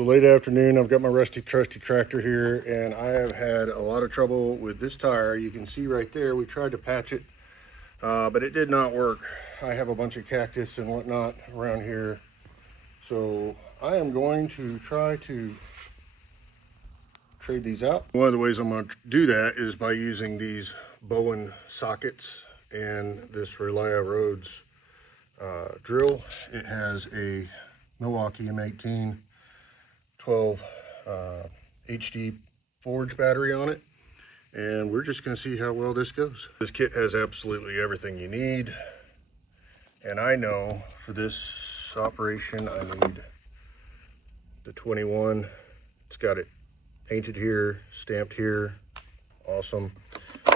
So late afternoon, I've got my rusty trusty tractor here, and I have had a lot of trouble with this tire. You can see right there, we tried to patch it, but it did not work. I have a bunch of cactus and whatnot around here. So I am going to try to trade these out. One of the ways I'm going to do that is by using these BOEN sockets and this ReliaRoads drill. It has a Milwaukee M18 12 HD forge battery on it, and we're just going to see how well this goes. This kit has absolutely everything you need, and I know for this operation I need the 21. It's got it painted here, stamped here, awesome.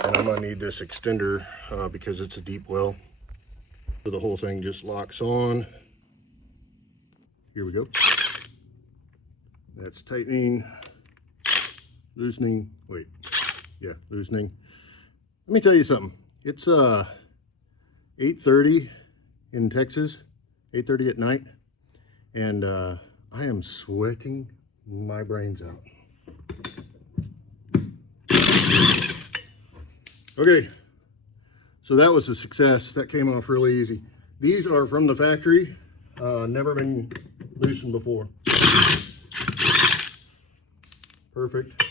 And I'm going to need this extender because it's a deep well, so the whole thing just locks on. Here we go. That's tightening, loosening, loosening. Let me tell you something. It's 8:30 in Texas, 8:30 at night, and I am sweating my brains out. Okay, so that was a success. That came off really easy. These are from the factory, never been loosened before. Perfect.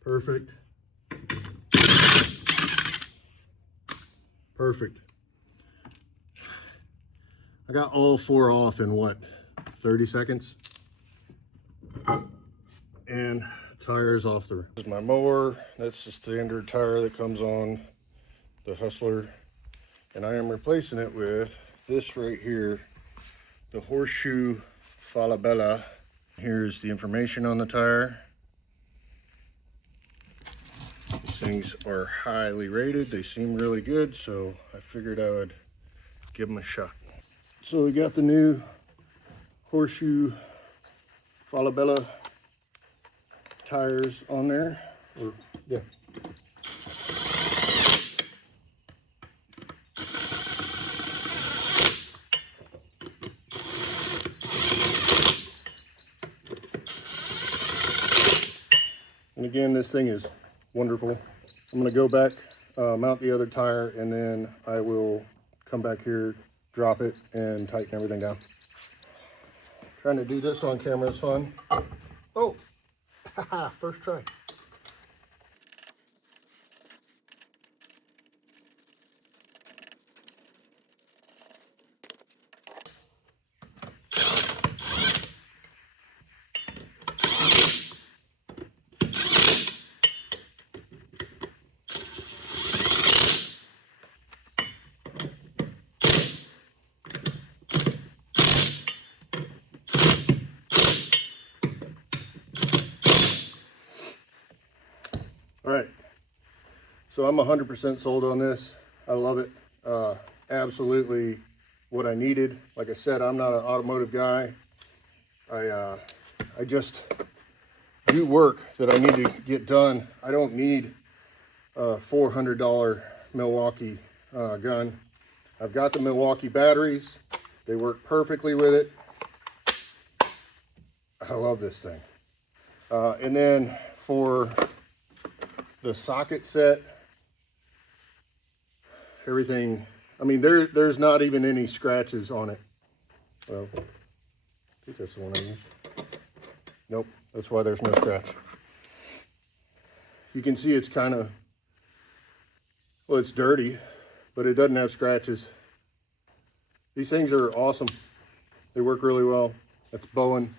Perfect. Perfect. I got all four off in what, 30 seconds? And tires off the. This is my mower. That's the standard tire that comes on the Hustler. And I am replacing it with this right here, the Horseshoe Falabella. Here's the information on the tire. These things are highly rated. They seem really good, so I figured I would give them a shot. So we got the new Horseshoe Falabella tires on there. Yeah. And again, this thing is wonderful. I'm going to go back, mount the other tire, and then I will come back here, drop it, and tighten everything down. Trying to do this on camera is fun. Oh, haha, first try. All right, so I'm 100% sold on this. I love it. Absolutely what I needed. Like I said, I'm not an automotive guy. I just do work that I need to get done. I don't need a $400 Milwaukee gun. I've got the Milwaukee batteries. They work perfectly with it. I love this thing. And then for the socket set, everything, I mean, there's not even any scratches on it. Well, I think that's the one I used. Nope, that's why there's no scratch. You can see it's kind of, well, it's dirty, but it doesn't have scratches. These things are awesome. They work really well. That's BOEN.